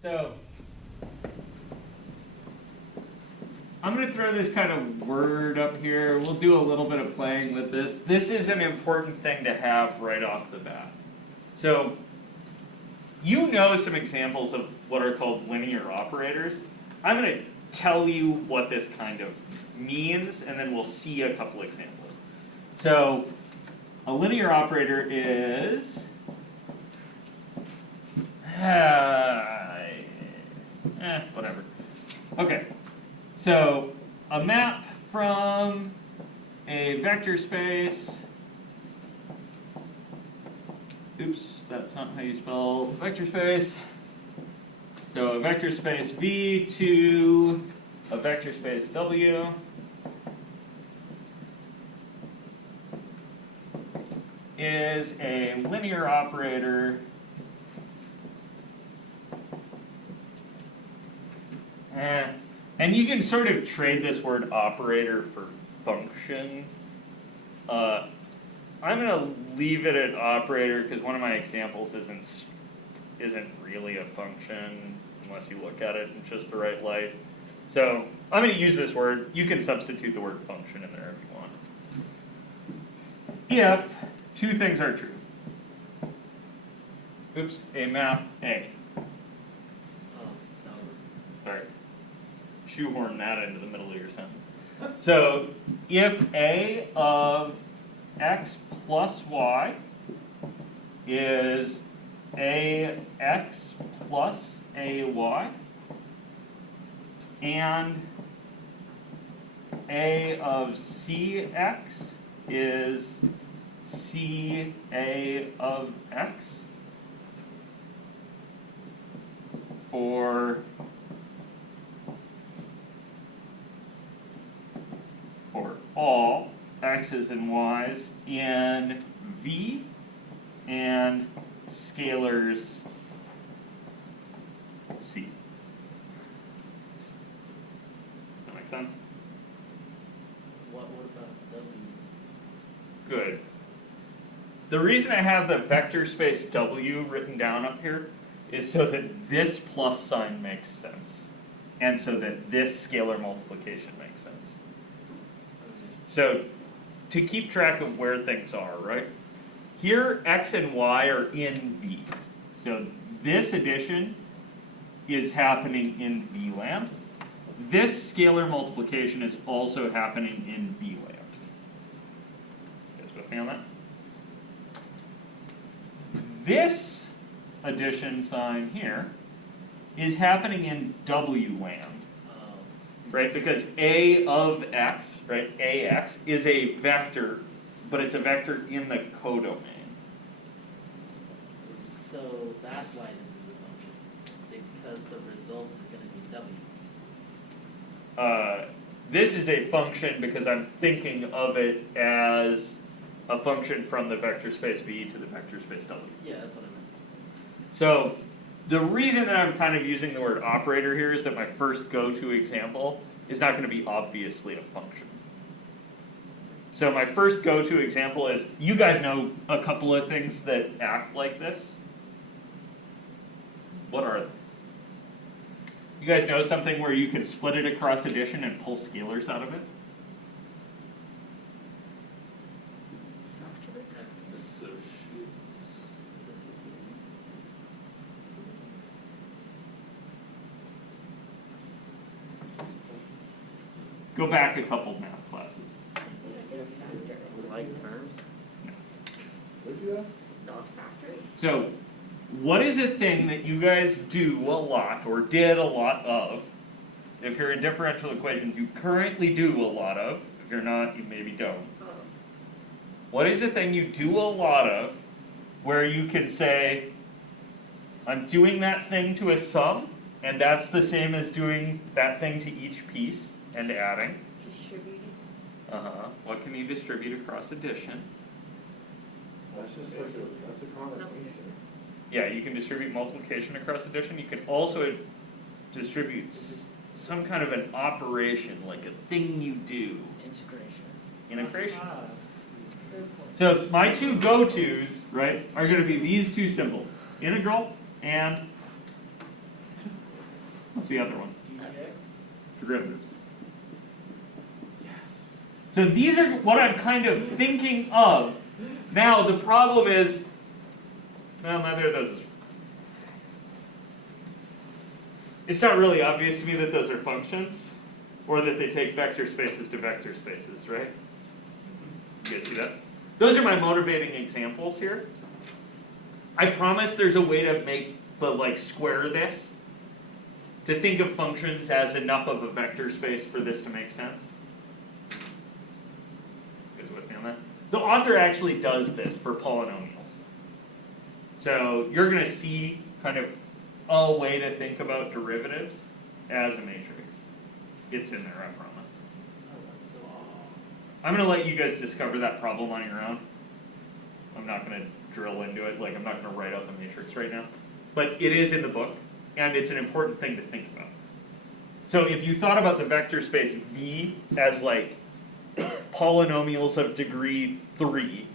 So I'm going to throw this kind of word up here. We'll do a little bit of playing with this. This is an important thing to have right off the bat. So you know some examples of what are called linear operators. I'm going to tell you what this kind of means, and then we'll see a couple examples. So a linear operator is whatever. Okay, so a map from a vector space. Oops, that's not how you spell vector space. So a vector space V to a vector space W is a linear operator and you can sort of trade this word operator for function. I'm going to leave it at operator because one of my examples isn't really a function unless you look at it in just the right light. So I'm going to use this word. You can substitute the word function in there if you want. If two things are true. Oops, a map A. Sorry. Shoehorn that into the middle of your sentence. So if A of x plus y is ax plus ay, and A of cx is ca of x for all x's and y's in V and scalars C. That make sense? What about W? Good. The reason I have the vector space W written down up here is so that this plus sign makes sense, and so that this scalar multiplication makes sense. So to keep track of where things are, right? Here, x and y are in V. So this addition is happening in V land. This scalar multiplication is also happening in V land. You guys with me on that? This addition sign here is happening in W land. Right, because A of x, right, ax is a vector, but it's a vector in the codomain. So that's why this is a function, because the result is going to be W. This is a function because I'm thinking of it as a function from the vector space V to the vector space W. Yeah, that's what I meant. So the reason that I'm kind of using the word operator here is that my first go-to example is not going to be obviously a function. So my first go-to example is, you guys know a couple of things that act like this. What are they? You guys know something where you can split it across addition and pull scalars out of it? Go back a couple math classes. Like terms? No. What did you ask? Not factory. So, what is a thing that you guys do a lot, or did a lot of? If you're in differential equations, you currently do a lot of. If you're not, you maybe don't. What is a thing you do a lot of, where you can say, I'm doing that thing to a sum, and that's the same as doing that thing to each piece, and adding? Distributing. What can you distribute across addition? That's just like that's a combination. Yeah, you can distribute multiplication across addition. You can also distribute some kind of an operation, like a thing you do. Integration. So my two go-tos, right, are going to be these two symbols, integral and What's the other one? dx. Derivatives. Yes. So these are what I'm kind of thinking of. Now the problem is, well, neither of those is. It's not really obvious to me that those are functions, or that they take vector spaces to vector spaces, right? You guys see that? Those are my motivating examples here. I promise there's a way to square this, to think of functions as enough of a vector space for this to make sense. You guys with me on that? The author actually does this for polynomials. So you're going to see kind of a way to think about derivatives as a matrix. It's in there, I promise. I'm going to let you guys discover that problem on your own. I'm not going to drill into it, I'm not going to write out the matrix right now. But it is in the book, and it's an important thing to think about. So if you thought about the vector space V as polynomials of degree 3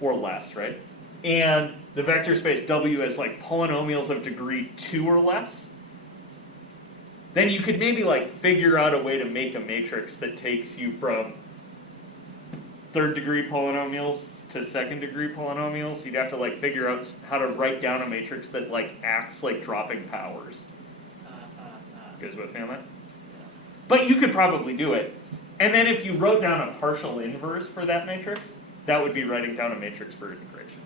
or less, right? And the vector space W as polynomials of degree 2 or less, then you could maybe figure out a way to make a matrix that takes you from 3rd degree polynomials to 2nd degree polynomials. You'd have to figure out how to write down a matrix that acts like dropping powers. You guys with me on that? But you could probably do it. And then if you wrote down a partial inverse for that matrix, that would be writing down a matrix for integration.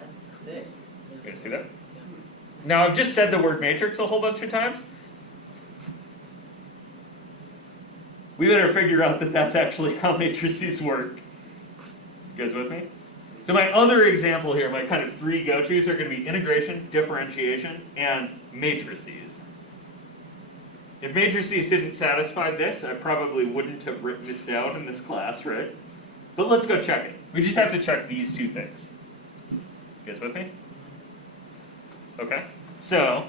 That's sick. You guys see that? Now I've just said the word matrix a whole bunch of times. We better figure out that that's actually how matrices work. You guys with me? So my other example here, my kind of 3 go-tos are going to be integration, differentiation, and matrices. If matrices didn't satisfy this, I probably wouldn't have written it down in this class, right? But let's go check it. We just have to check these 2 things. You guys with me? Okay. So,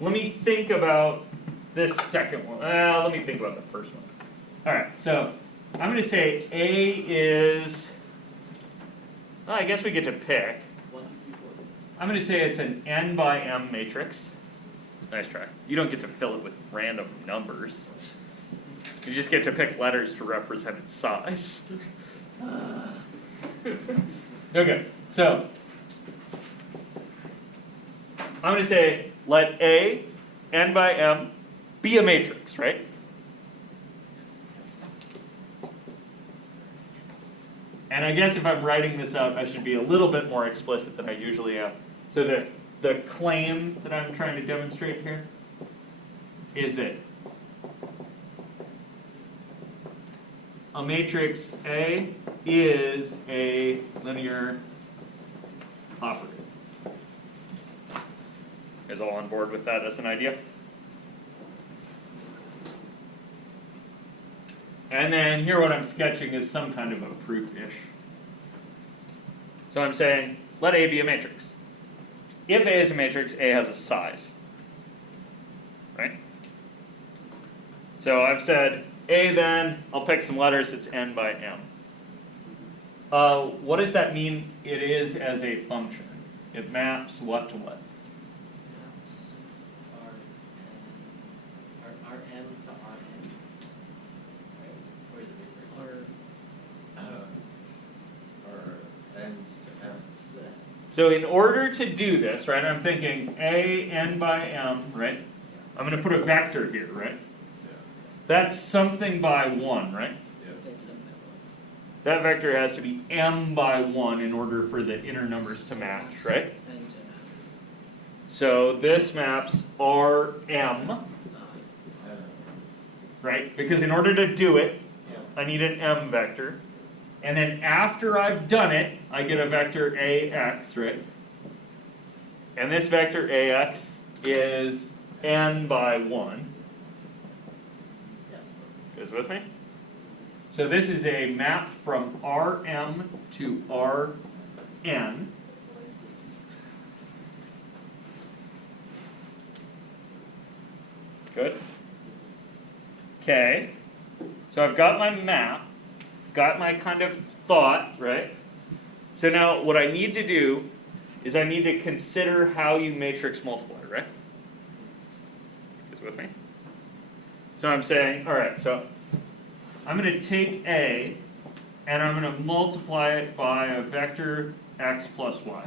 let me think about this second one. Let me think about the first one. Alright, so I'm going to say A is, well, I guess we get to pick. 1, 2, 3, 4. I'm going to say it's an n by m matrix. Nice try. You don't get to fill it with random numbers. You just get to pick letters to represent its size. Okay, so I'm going to say let A, n by m, be a matrix, right? And I guess if I'm writing this out, I should be a little bit more explicit than I usually am. So the claim that I'm trying to demonstrate here is that a matrix A is a linear operator. You guys all on board with that as an idea? And then here what I'm sketching is some kind of a proof-ish. So I'm saying, let A be a matrix. If A is a matrix, A has a size. Right? So I've said, A then, I'll pick some letters, it's n by m. What does that mean it is as a function? It maps what to what? Rm to Rn. Right? Or is it vice versa? Or ends to ends. So in order to do this, right, I'm thinking A n by m, right? I'm going to put a vector here, right? Yeah. That's something by 1, right? Yeah. It's in That vector has to be m by 1 in order for the inner numbers to match, right? and to So this maps Rm, right? Because in order to do it, I need an m vector. And then after I've done it, I get a vector Ax, right? And this vector Ax is n by 1. yes. You guys with me? So this is a map from Rm to Rn. Good. Okay. So I've got my map, got my kind of thought, right? So now what I need to do is I need to consider how you matrix multiply, right? You guys with me? So I'm saying, all right, so I'm going to take A, and I'm going to multiply it by a vector x plus y.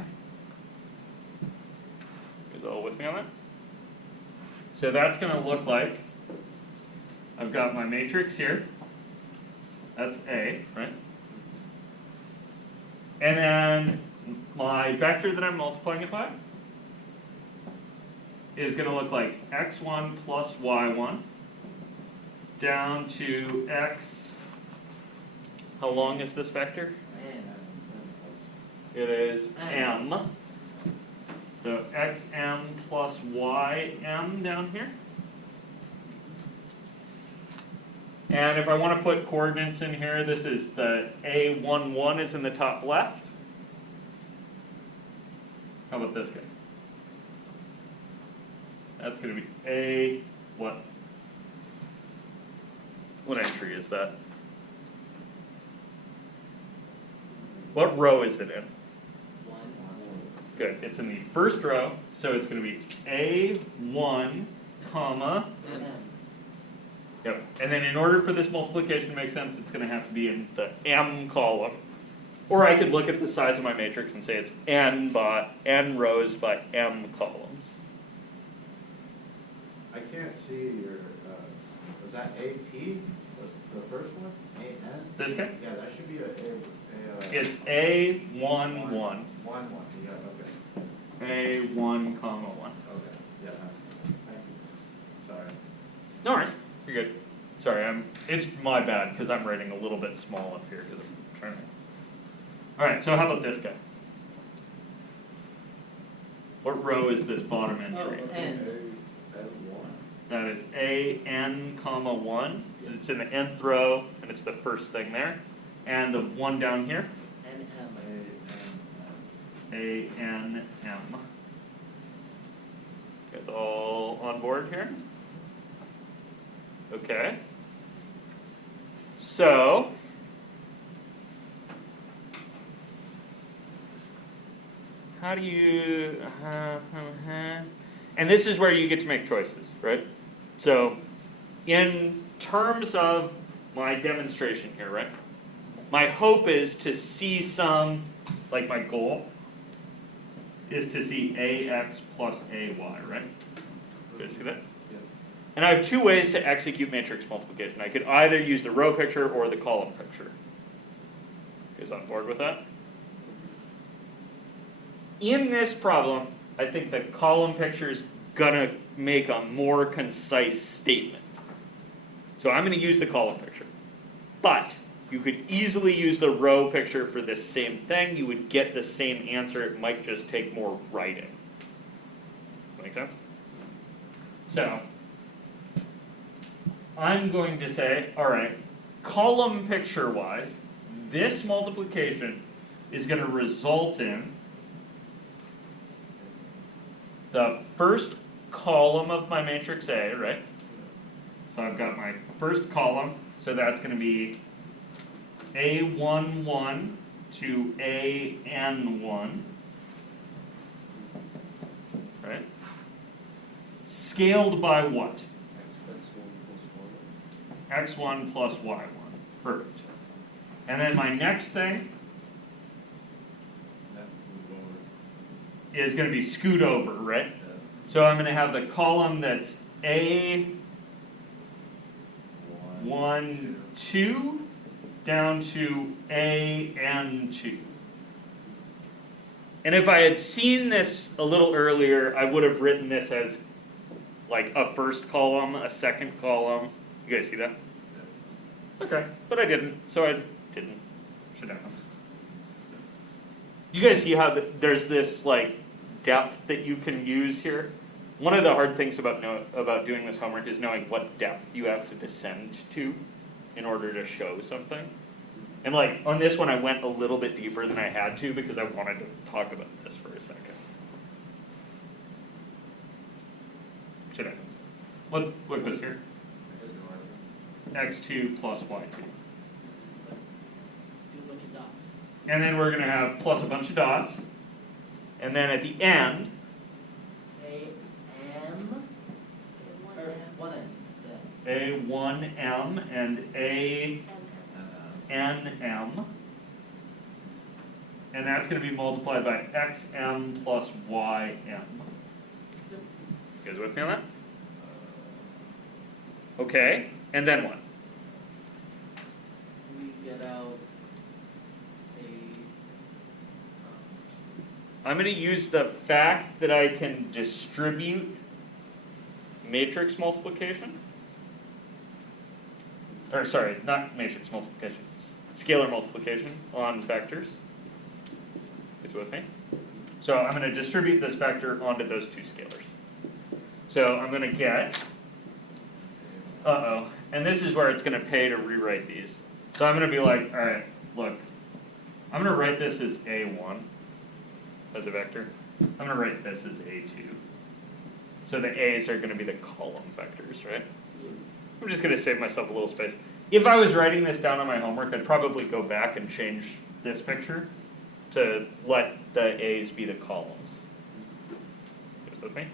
You guys all with me on that? So that's going to look like, I've got my matrix here. That's A, right? And then my vector that I'm multiplying it by is going to look like x1 plus y1 down to x. How long is this vector? It is m. So xm plus ym down here. And if I want to put coordinates in here, this is the A11 is in the top left. How about this guy? That's going to be A, what? What entry is that? What row is it in? 1. Good, it's in the first row, so it's going to be A1, comma, M. yep. And then in order for this multiplication to make sense, it's going to have to be in the M column. Or I could look at the size of my matrix and say it's n rows by m columns. I can't see your, was that AP, the first one? AN? This guy? Yeah, that should be It's A11, one, yeah, okay, A1, comma 1. okay, yeah, thank you, sorry. No worries, you're good. Sorry, it's my bad because I'm writing a little bit small up here because I'm trying to. All right, so how about this guy? What row is this bottom entry? Oh, N. That is A n comma 1. It's in the nth row, and it's the first thing there. And the one down here, N M. A n m. You guys all on board here? Okay. So, how do you, and this is where you get to make choices, right? So, in terms of my demonstration here, right? My hope is to see some, like my goal is to see ax plus ay, right? You guys see that? And I have two ways to execute matrix multiplication. I could either use the row picture or the column picture. You guys on board with that? In this problem, I think the column picture is going to make a more concise statement. So I'm going to use the column picture. But you could easily use the row picture for this same thing. You would get the same answer. It might just take more writing. Make sense? So I'm going to say, all right, column picture-wise, this multiplication is going to result in the first column of my matrix A, right? So I've got my first column, so that's going to be A11 to AN1, right? Scaled by what? X1 plus Y1. Perfect. And then my next thing is going to be scoot over, right? So I'm going to have the column that's A1, 2 down to AN2. And if I had seen this a little earlier, I would have written this as like a first column, a second column. You guys see that? Okay, but I didn't, so I didn't. Should have. You guys see how there's this like depth that you can use here? One of the hard things about doing this homework is knowing what depth you have to descend to in order to show something. And like on this one, I went a little bit deeper than I had to because I wanted to talk about this for a second. Should I? What goes here? X2 plus Y2. Do a bunch of dots. And then we're going to have plus a bunch of dots. And then at the end, A-M, or one N, yeah. A1M and ANM. And that's going to be multiplied by XM plus YM. You guys with me on that? Okay, and then what? We get out a, I'm going to use the fact that I can distribute matrix multiplication. Or sorry, not matrix multiplication, scalar multiplication on vectors. Is with me? So I'm going to distribute this vector onto those two scalars. So I'm going to get, and this is where it's going to pay to rewrite these. So I'm going to be like, all right, look, I'm going to write this as A1 as a vector. I'm going to write this as A2. So the A's are going to be the column vectors, right? I'm just going to save myself a little space. If I was writing this down on my homework, I'd probably go back and change this picture to let the A's be the columns. Goes with me?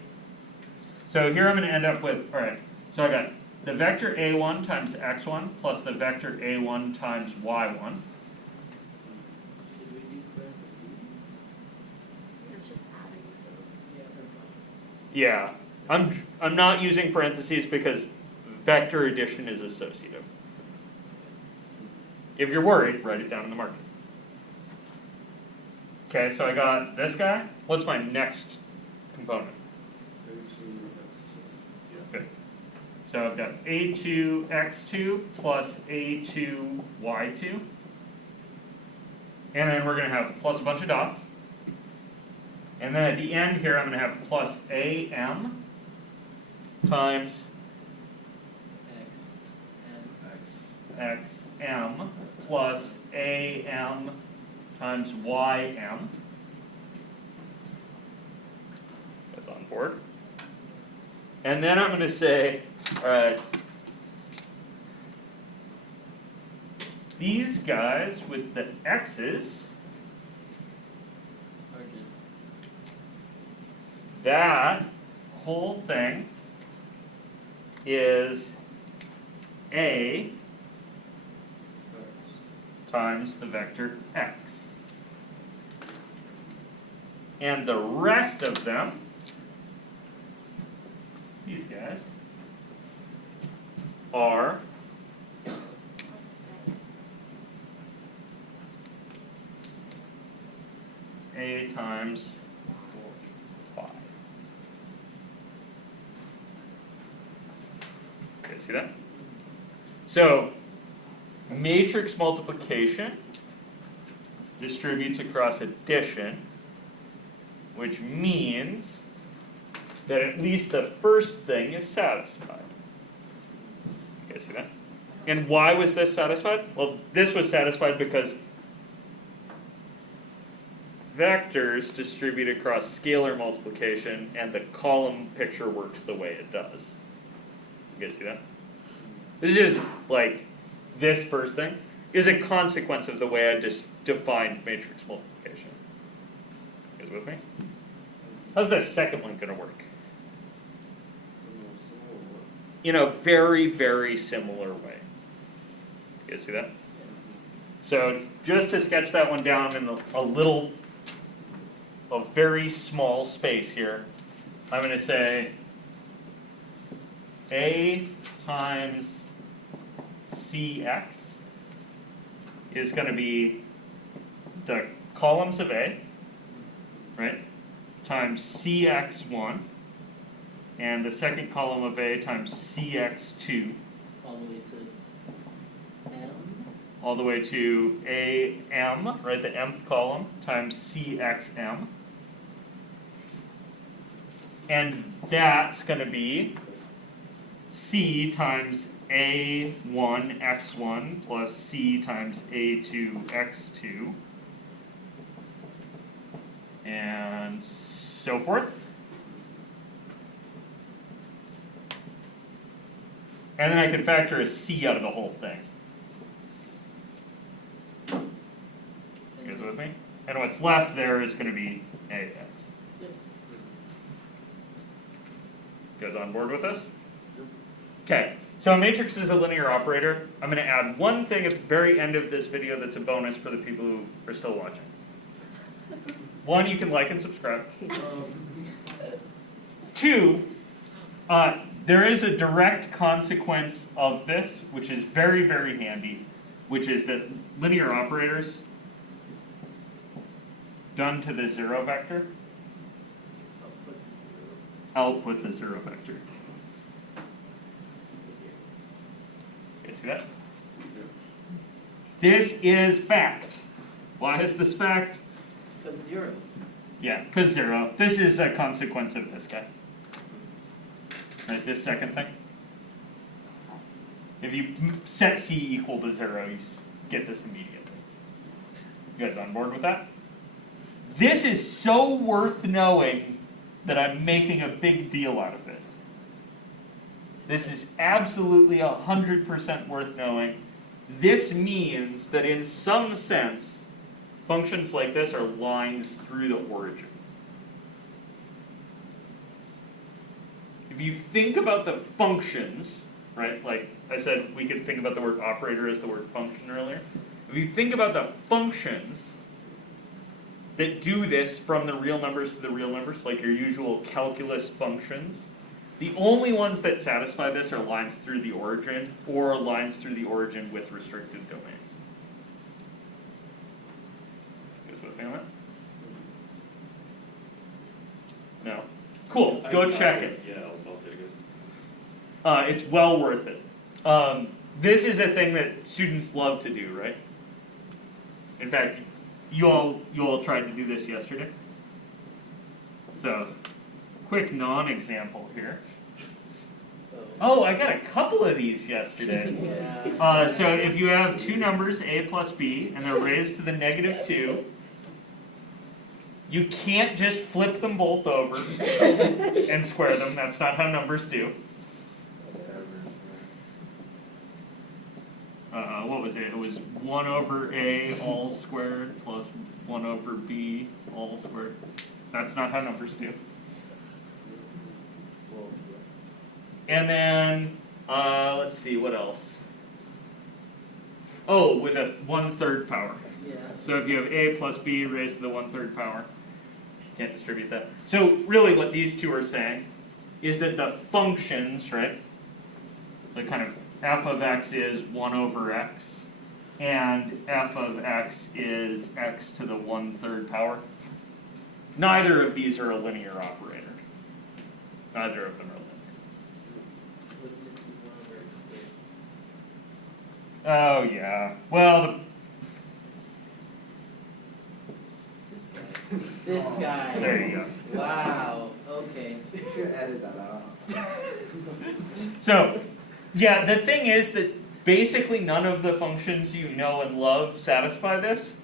So here I'm going to end up with, all right, so I got the vector A1 times X1 plus the vector A1 times Y1. should we do parentheses? It's just adding, so. Yeah, Yeah, I'm not using parentheses because vector addition is associative. If you're worried, write it down in the margin. Okay, so I got this guy. What's my next component? Good. So I've got A2x2 plus A2y2. And then we're going to have plus a bunch of dots. And then at the end here, I'm going to have plus AM times XM plus AM times YM. That's on board. And then I'm going to say, all right, these guys with the X's, or just, that whole thing is A times the vector X. And the rest of them, these guys, are A times Y. Okay, see that? So, matrix multiplication distributes across addition, which means that at least the first thing is satisfied. You guys see that? And why was this satisfied? Well, this was satisfied because vectors distribute across scalar multiplication and the column picture works the way it does. You guys see that? This is like, this first thing is a consequence of the way I just defined matrix multiplication. You guys with me? How's that second one going to work? In a very, very similar way. You guys see that? So just to sketch that one down in a very small space here, I'm going to say A times CX is going to be the columns of A, right, times CX1, and the second column of A times CX2, all the way to M, all the way to AM, right, the mth column, times CXM. And that's going to be C times A1 x1 plus C times A2 x2, and so forth. And then I can factor a C out of the whole thing. You guys with me? And what's left there is going to be AX. You guys on board with this? Okay, so a matrix is a linear operator. I'm going to add one thing at the very end of this video that's a bonus for the people who are still watching. One, you can like and subscribe. Two, there is a direct consequence of this, which is very, very handy, which is that linear operators done to the zero vector output the zero vector. Okay, see that? This is fact. Why is this fact? Because 0. Yeah, because zero. This is a consequence of this guy. Right, this second thing. If you set C equal to 0, you get this immediately. You guys on board with that? This is so worth knowing that I'm making a big deal out of it. This is absolutely 100% worth knowing. This means that in some sense, functions like this are lines through the origin. If you think about the functions, right, like I said, we could think about the word operator as the word function earlier. If you think about the functions that do this from the real numbers to the real numbers, like your usual calculus functions, the only ones that satisfy this are lines through the origin or lines through the origin with restricted domains. You guys with me on that? No? Cool, go check it. Yeah, I'll take it. It's well worth it. This is a thing that students love to do, right? In fact, you all tried to do this yesterday. So, quick non-example here. Oh, I got a couple of these yesterday. Yeah. So if you have two numbers, a plus b, and they're raised to the -2, you can't just flip them both over and square them. That's not how numbers do. What was it? It was 1 over a all squared plus 1 over b all squared. That's not how numbers do. And then, let's see, what else? Oh, with a 1/3 power. Yeah. So if you have a plus b raised to the 1/3 power, you can't distribute that. So really what these two are saying is that the functions, right, the kind of f of x is 1 over x, and f of x is x to the 1/3 power. Neither of these are a linear operator. Neither of them are linear. Wouldn't it be 1 over x Oh squared? yeah. Well, This guy. there you go. Wow. Okay. You should edit that out. So, yeah, the thing is that basically none of the functions you know and love satisfy this.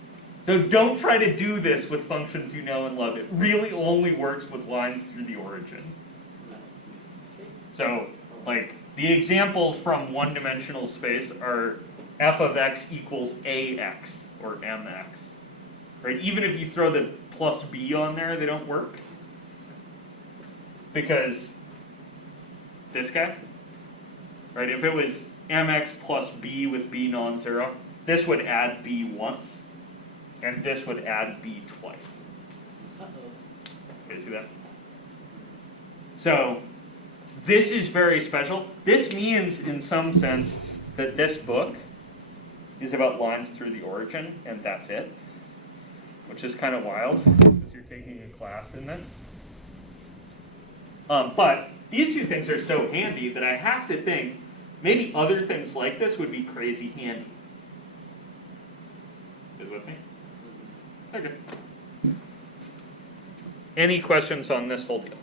So don't try to do this with functions you know and love. It really only works with lines through the origin. So, like, the examples from one-dimensional space are f of x equals ax, or mx. Right? Even if you throw the plus b on there, they don't work. Because this guy, right, if it was mx plus b with b non-zero, this would add b once, and this would add b twice. Uh-oh. Okay, see that? So, this is very special. This means, in some sense, that this book is about lines through the origin, and that's it. Which is kind of wild, because you're taking a class in this. But these two things are so handy that I have to think maybe other things like this would be crazy handy. Is with me? Okay. Any questions on this whole deal?